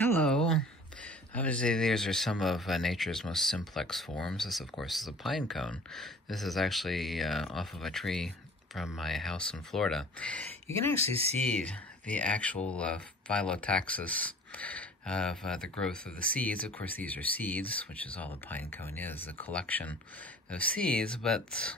Hello. Obviously, these are some of nature's most simplex forms. This, of course, is a pine cone. This is actually off of a tree from my house in Florida. You can actually see the actual phyllotaxis of the growth of the seeds. Of course, these are seeds, which is all a pine cone is, a collection of seeds, but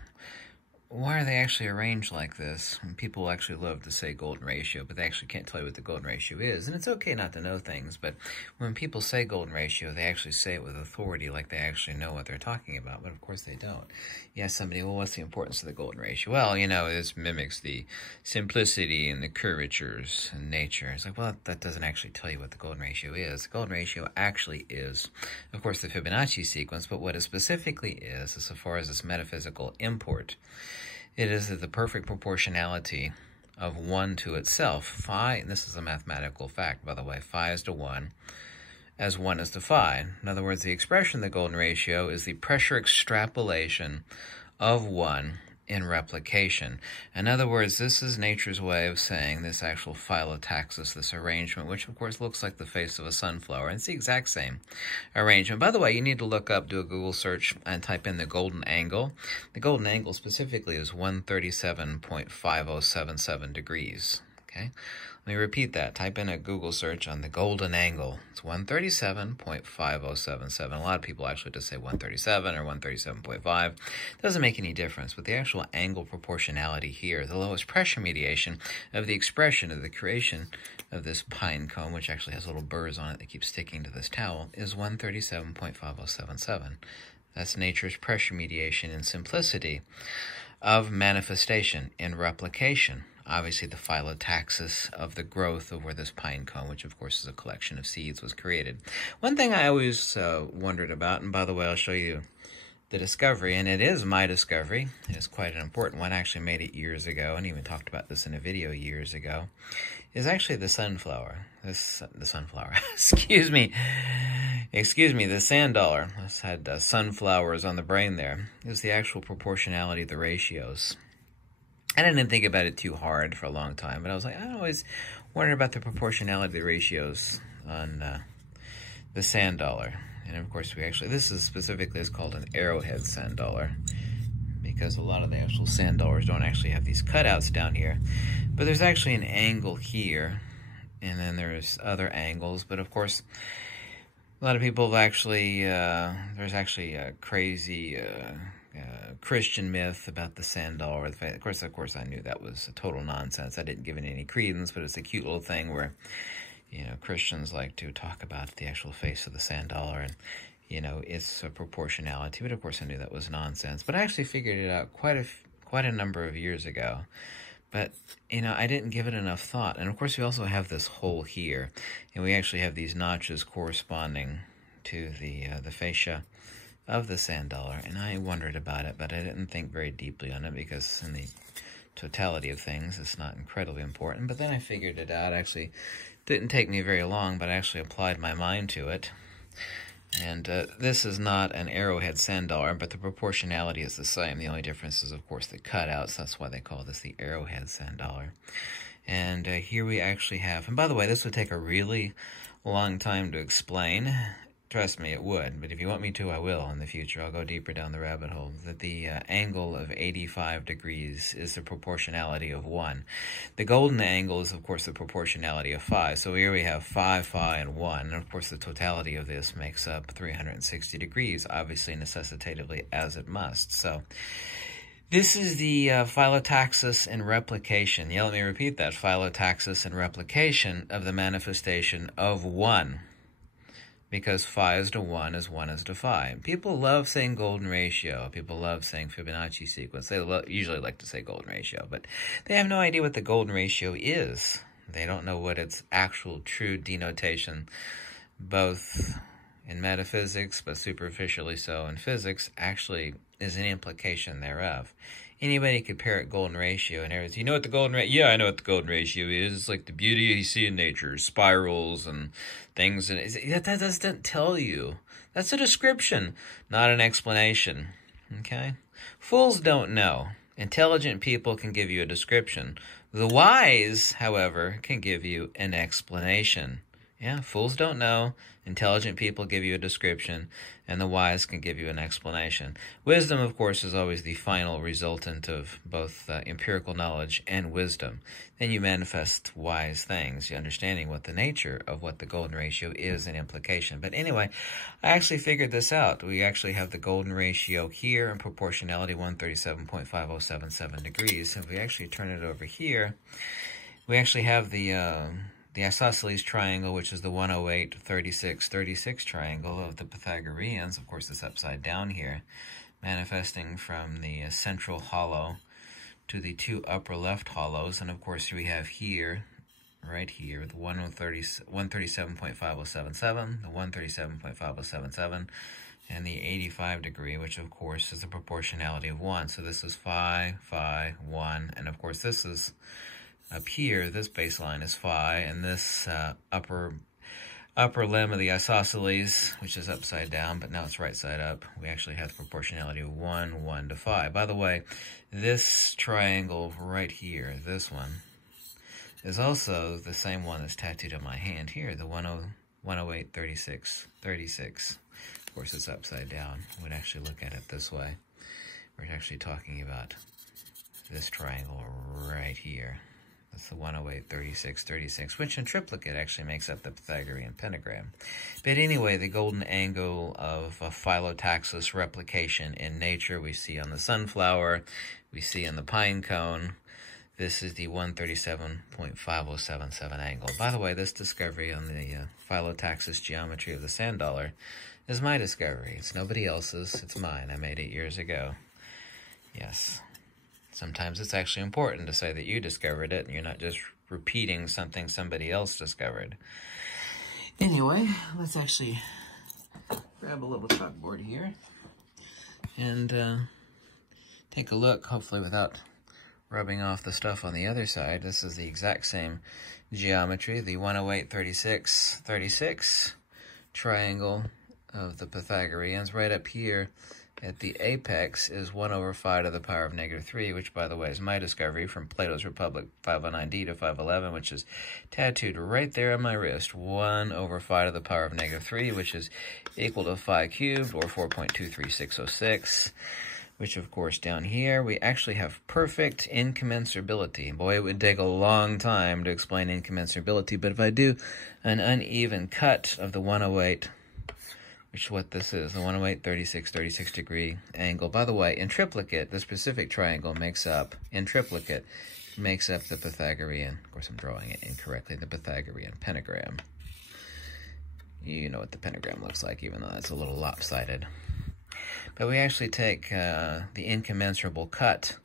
why are they actually arranged like this? And people actually love to say golden ratio, but they actually can't tell you what the golden ratio is. And it's okay not to know things, but when people say golden ratio, they actually say it with authority, like they actually know what they're talking about, but of course they don't. You ask somebody, well, what's the importance of the golden ratio? Well, you know, this mimics the simplicity and the curvatures in nature. It's like, well, that doesn't actually tell you what the golden ratio is. The golden ratio actually is, of course, the Fibonacci sequence, but what it specifically is so far as its metaphysical import, it is the perfect proportionality of 1 to itself. Phi, and this is a mathematical fact, by the way, phi is to 1 as 1 is to phi. In other words, the expression of the golden ratio is the pressure extrapolation of 1 in replication. In other words, this is nature's way of saying this actual phyllotaxis, this arrangement, which of course looks like the face of a sunflower. And it's the exact same arrangement. By the way, you need to look up, do a Google search, and type in the golden angle. The golden angle specifically is 137.5077 degrees. Okay? Let me repeat that. Type in a Google search on the golden angle. It's 137.5077. A lot of people actually just say 137 or 137.5. Doesn't make any difference, but the actual angle proportionality here, the lowest pressure mediation of the expression of the creation of this pine cone, which actually has little burrs on it that keep sticking to this towel, is 137.5077. That's nature's pressure mediation in simplicity of manifestation in replication. Obviously, the phyllotaxis of the growth of where this pine cone, which of course is a collection of seeds, was created. One thing I always wondered about, and by the way, I'll show you the discovery, and it is my discovery. It is quite an important one. I actually made it years ago, and even talked about this in a video years ago, is actually the sunflower. The sunflower. Excuse me, the sand dollar. I had sunflowers on the brain there. It was the actual proportionality of the ratios. I didn't think about it too hard for a long time, but I was like, I always wondered about the proportionality of the ratios on the sand dollar. And of course, this is specifically is called an arrowhead sand dollar, because a lot of the actual sand dollars don't actually have these cutouts down here. But there's actually an angle here, and then there's other angles. But of course, a lot of people have actually, there's actually a crazy Christian myth about the sand dollar. Of course, I knew that was a total nonsense. I didn't give it any credence, but it's a cute little thing where, you know, Christians like to talk about the actual face of the sand dollar and, you know, its proportionality. But of course, I knew that was nonsense. But I actually figured it out quite a number of years ago. But, you know, I didn't give it enough thought. And of course, we also have this hole here, and we actually have these notches corresponding to the fascia of the sand dollar, and I wondered about it, but I didn't think very deeply on it because in the totality of things, it's not incredibly important. But then I figured it out. Actually, didn't take me very long, but I actually applied my mind to it. And this is not an arrowhead sand dollar, but the proportionality is the same. The only difference is, of course, the cutouts. That's why they call this the arrowhead sand dollar. And here we actually have, and by the way, this would take a really long time to explain. Trust me, it would, but if you want me to, I will in the future. I'll go deeper down the rabbit hole. That the angle of 85 degrees is the proportionality of 1. The golden angle is, of course, the proportionality of phi. So here we have phi, and 1. And, of course, the totality of this makes up 360 degrees, obviously necessitatively as it must. So this is the phyllotaxis in replication. Yeah, let me repeat that. Phyllotaxis in replication of the manifestation of 1. Because phi is to 1 as 1 is to phi. People love saying golden ratio. People love saying Fibonacci sequence. They usually like to say golden ratio, but they have no idea what the golden ratio is. They don't know what its actual true denotation, both in metaphysics, but superficially so in physics, actually is an implication thereof. Anybody could parrot golden ratio and everything. You know what the golden ratio? Yeah, I know what the golden ratio is. It's like the beauty you see in nature, spirals and things. And that doesn't tell you. That's a description, not an explanation. Okay? Fools don't know. Intelligent people can give you a description. The wise, however, can give you an explanation. Yeah, fools don't know. Intelligent people give you a description, and the wise can give you an explanation. Wisdom, of course, is always the final resultant of both empirical knowledge and wisdom. Then you manifest wise things, you're understanding what the nature of what the golden ratio is in implication. But anyway, I actually figured this out. We actually have the golden ratio here in proportionality 137.5077 degrees. So if we actually turn it over here, we actually have the isosceles triangle, which is the 108, 36, 36 triangle of the Pythagoreans. Of course, it's upside down here, manifesting from the central hollow to the two upper left hollows. And of course, we have here, right here, the 137.5077, the 137.5077, and the 85 degree, which of course is the proportionality of 1. So this is phi, phi, 1, and of course this is up here, this baseline is phi, and this upper limb of the isosceles, which is upside down, but now it's right side up, we actually have the proportionality of 1, 1 to phi. By the way, this triangle right here, this one, is also the same one that's tattooed on my hand here, the 108, 36, 36. Of course, it's upside down. We'd actually look at it this way. We're actually talking about this triangle right here. That's the 108, 36, 36, which in triplicate actually makes up the Pythagorean Pentagram. But anyway, the golden angle of a Phyllotaxis replication in nature we see on the sunflower, we see in the pinecone. This is the 137.5077 angle. By the way, this discovery on the Phyllotaxis geometry of the sand dollar is my discovery. It's nobody else's. It's mine. I made it years ago. Yes. Sometimes it's actually important to say that you discovered it and you're not just repeating something somebody else discovered. Anyway, let's actually grab a little chalkboard here and take a look, hopefully without rubbing off the stuff on the other side. This is the exact same geometry, the 108, 36, 36 triangle of the Pythagoreans. Right up here at the apex is 1 over phi to the power of -3, which, by the way, is my discovery from Plato's Republic 509d to 511, which is tattooed right there on my wrist. 1 over phi to the power of -3, which is equal to phi cubed, or 4.23606, which, of course, down here, we actually have perfect incommensurability. Boy, it would take a long time to explain incommensurability, but if I do an uneven cut of the 108, which is what this is, the 108, 36, 36 degree angle. By the way, in triplicate, the specific triangle makes up, in triplicate, makes up the Pythagorean, of course I'm drawing it incorrectly, the Pythagorean pentagram. You know what the pentagram looks like, even though that's a little lopsided. But we actually take the incommensurable cut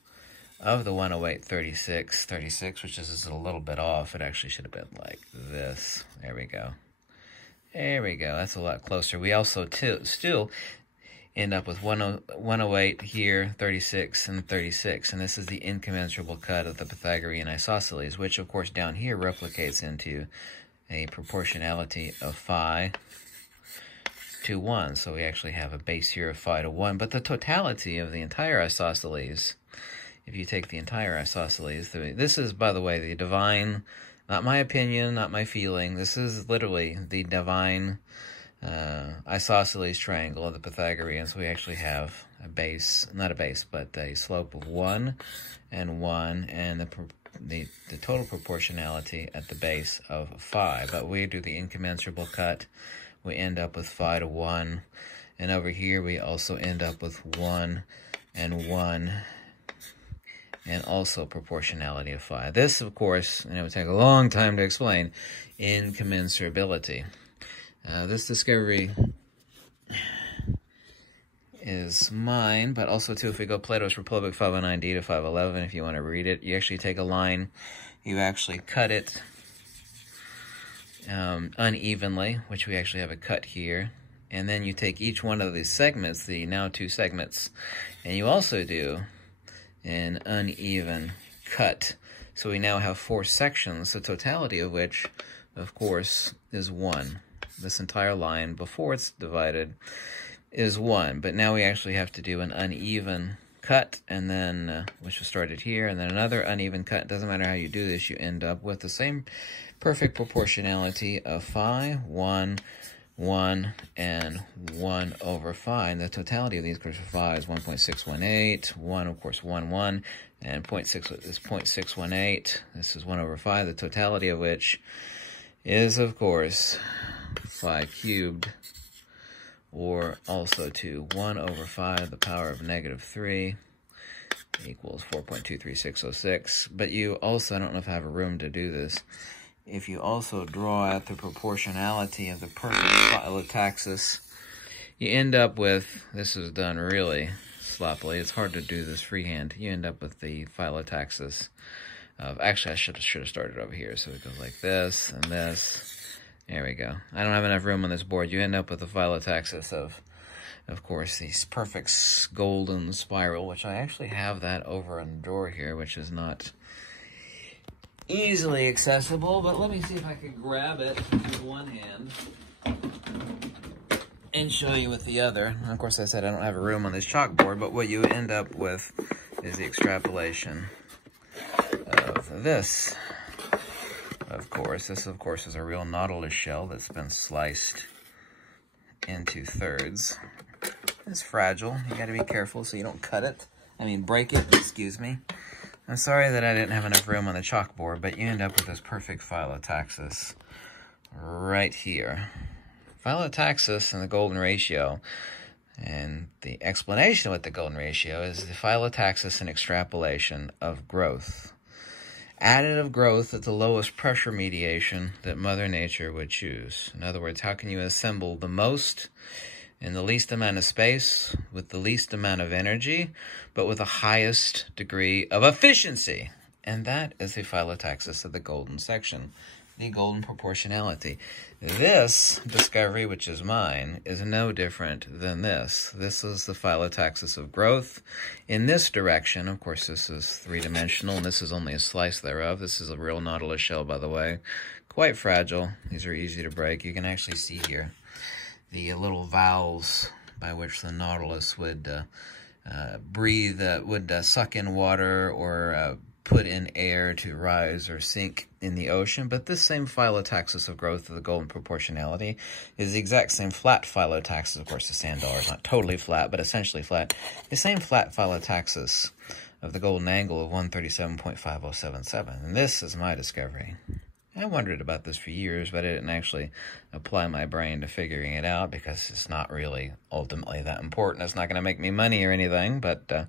of the 108, 36, 36, which is a little bit off. It actually should have been like this. There we go. There we go. That's a lot closer. We also still end up with 108 here, 36, and 36. And this is the incommensurable cut of the Pythagorean isosceles, which, of course, down here replicates into a proportionality of phi to 1. So we actually have a base here of phi to 1. But the totality of the entire isosceles, if you take the entire isosceles, this is, by the way, the divine, not my opinion, not my feeling, this is literally the divine isosceles triangle of the Pythagoreans. We actually have a base, not a base, but a slope of 1 and 1, and the total proportionality at the base of phi. But we do the incommensurable cut. We end up with phi to 1, and over here we also end up with 1 and 1, and also proportionality of phi. This, of course, and it would take a long time to explain, incommensurability. This discovery is mine, but also, too, if we go Plato's Republic 509d to 511, if you want to read it, you actually take a line, you actually cut it unevenly, which we actually have a cut here, and then you take each one of these segments, the now 2 segments, and you also do an uneven cut. So we now have 4 sections, the totality of which, of course, is 1. This entire line, before it's divided, is 1. But now we actually have to do an uneven cut, and then which was started here, and then another uneven cut. Doesn't matter how you do this, you end up with the same perfect proportionality of phi, 1, 1, and 1 over phi. And the totality of these, of course, for phi is 1.618, 1, of course, 1, 1, and 0.6 is 0.618. This is 1 over phi, the totality of which is, of course, phi cubed, or also to 1 over phi to the power of negative 3 equals 4.23606. But you also, I don't know if I have a room to do this, if you also draw out the proportionality of the perfect Phyllotaxis, you end up with, this is done really sloppily, it's hard to do this freehand, you end up with the Phyllotaxis of, actually I should have started over here, so it goes like this, and this. There we go. I don't have enough room on this board. You end up with a Phyllotaxis of course, these perfect golden spiral, which I actually have that over in the drawer here, which is not easily accessible, but let me see if I can grab it with one hand and show you with the other. And of course, I said I don't have a room on this chalkboard, but what you end up with is the extrapolation of this. Of course, this of course is a real nautilus shell that's been sliced into thirds. It's fragile. You got to be careful so you don't cut it. I mean, break it. Excuse me. I'm sorry that I didn't have enough room on the chalkboard, but you end up with this perfect Phyllotaxis right here. Phyllotaxis and the golden ratio, and the explanation with the golden ratio is the Phyllotaxis and extrapolation of growth. Additive growth at the lowest pressure mediation that Mother Nature would choose. In other words, how can you assemble the most in the least amount of space with the least amount of energy, but with the highest degree of efficiency? And that is the Phyllotaxis of the golden section, the golden proportionality. This discovery, which is mine, is no different than this. This is the Phyllotaxis of growth in this direction. Of course, this is three-dimensional, and this is only a slice thereof. This is a real nautilus shell, by the way. Quite fragile. These are easy to break. You can actually see here the little valves by which the nautilus would breathe, would suck in water or put in air to rise or sink in the ocean. But this same Phyllotaxis of growth of the golden proportionality is the exact same flat Phyllotaxis. Of course, the sand dollar is not totally flat, but essentially flat. The same flat Phyllotaxis of the golden angle of 137.5077. And this is my discovery. I wondered about this for years, but I didn't actually apply my brain to figuring it out because it's not really ultimately that important. It's not going to make me money or anything, but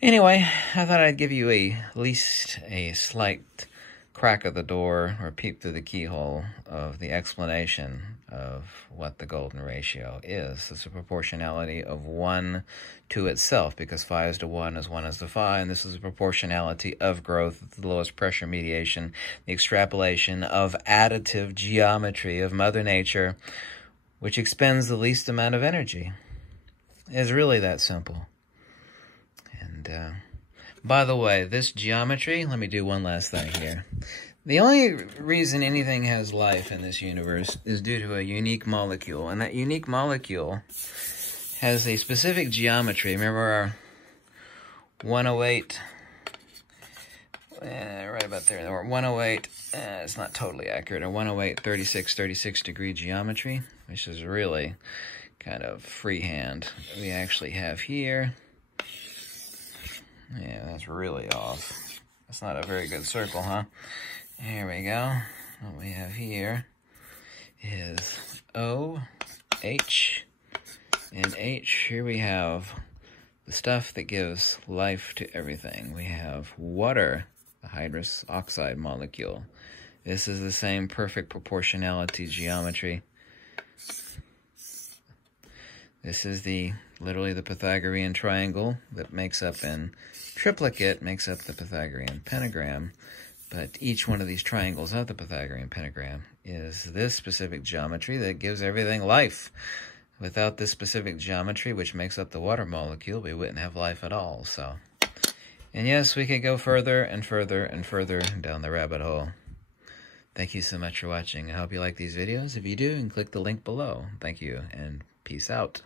anyway, I thought I'd give you at least a slight crack of the door or peep through the keyhole of the explanation of what the golden ratio is. It's a proportionality of 1 to itself, because phi is to 1 as 1 is to phi, and this is a proportionality of growth at the lowest pressure mediation, the extrapolation of additive geometry of Mother Nature, which expends the least amount of energy. It's really that simple. And by the way, this geometry, let me do one last thing here. The only reason anything has life in this universe is due to a unique molecule, and that unique molecule has a specific geometry. Remember our 108, right about there, or 108, it's not totally accurate, a 108, 36 degree geometry, which is really kind of freehand. We actually have here, yeah, that's really off. That's not a very good circle, huh? There we go. What we have here is O, H, and H. Here we have the stuff that gives life to everything. We have water, the hydrous oxide molecule. This is the same perfect proportionality geometry. This is literally the Pythagorean triangle that makes up in triplicate, makes up the Pythagorean pentagram. But each one of these triangles of the Pythagorean pentagram is this specific geometry that gives everything life. Without this specific geometry, which makes up the water molecule, we wouldn't have life at all. So, and yes, we could go further and further and further down the rabbit hole. Thank you so much for watching. I hope you like these videos. If you do, you can click the link below. Thank you, and peace out.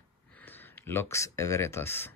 Lux Veritas.